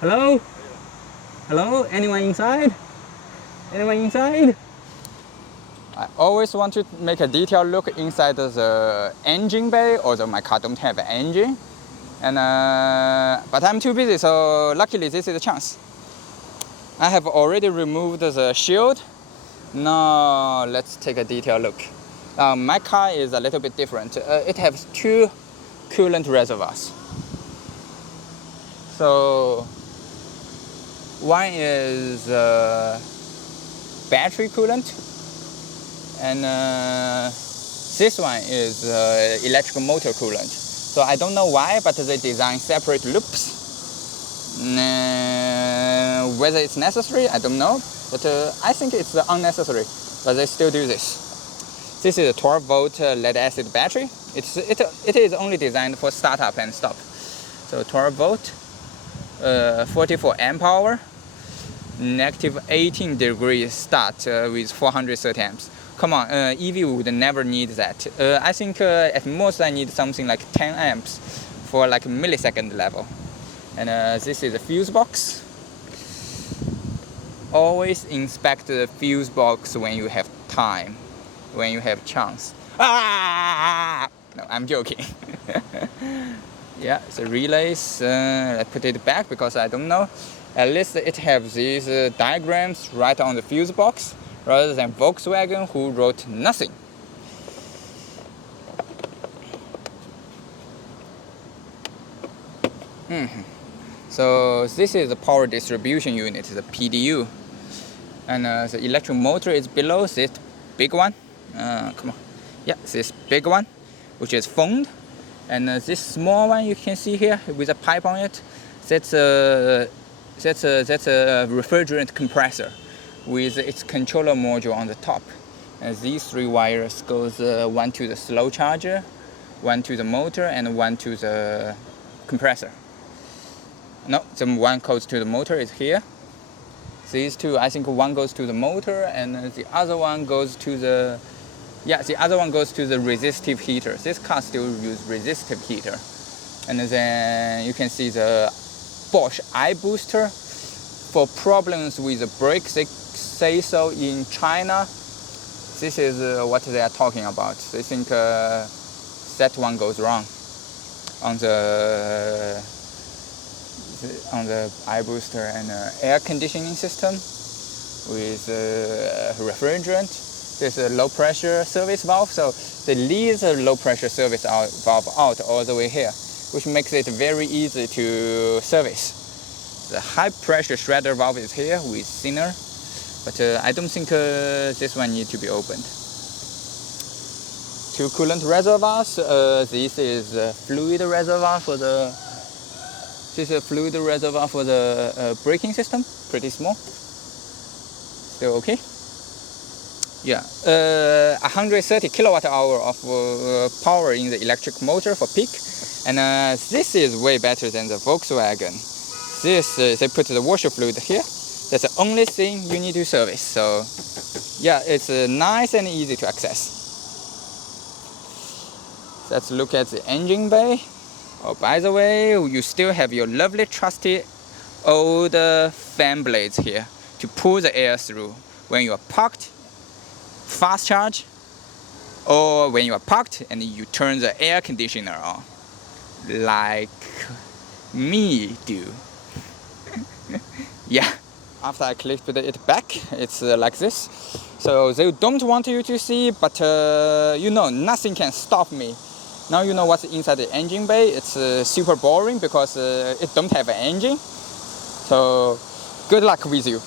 Hello? Hello? Anyone inside? Anyone inside? I always want to make a detailed look inside the engine bay, although my car don't have an engine. And but I'm too busy, so luckily this is a chance. I have already removed the shield. Now let's take a detailed look. My car is a little bit different. It has two coolant reservoirs. So one is battery coolant, and this one is electric motor coolant. So I don't know why, but they design separate loops. Whether it's necessary, I don't know, but I think it's unnecessary, but they still do this. This is a 12-volt lead acid battery. It is only designed for startup and stop. So 12-volt, 44 amp hour, negative 18 degrees start with 430 amps. Come on, EV would never need that. I think at most I need something like 10 amps for like millisecond level. And this is a fuse box. Always inspect the fuse box when you have time, when you have chance. Ah! No, I'm joking. Yeah, the relays, I put it back because I don't know. At least it has these diagrams right on the fuse box, rather than Volkswagen, who wrote nothing. So this is the power distribution unit, the PDU. And the electric motor is below this big one. Come on. Yeah, this big one, which is phoned. And this small one you can see here with a pipe on it, that's a refrigerant compressor with its controller module on the top. And these three wires goes one to the slow charger, one to the motor, and one to the compressor. No, the one goes to the motor is here. These two, I think one goes to the motor, and the other one goes to the resistive heater. This car still uses resistive heater. And then you can see the Bosch iBooster. For problems with the brakes, they say so in China. This is what they are talking about. They think that one goes wrong on the iBooster and air conditioning system with refrigerant. There's a low pressure service valve, so they leave the low pressure service valve out all the way here, which makes it very easy to service. The high pressure shredder valve is here with thinner, but I don't think this one needs to be opened. Two coolant reservoirs. This is a fluid reservoir for the. This is a fluid reservoir for the braking system. Pretty small. Still okay. Yeah, 130 kilowatt hour of power in the electric motor for peak, and this is way better than the Volkswagen. This they put the washer fluid here. That's the only thing you need to service. So yeah, it's nice and easy to access. Let's look at the engine bay. Oh, by the way, you still have your lovely trusty old fan blades here to pull the air through when you are parked, fast charge, or when you are parked and you turn the air conditioner on, like me do. Yeah, after I clipped it back, it's like this. So they don't want you to see, but you know, nothing can stop me. Now you know what's inside the engine bay. It's super boring because it don't have an engine. So good luck with you.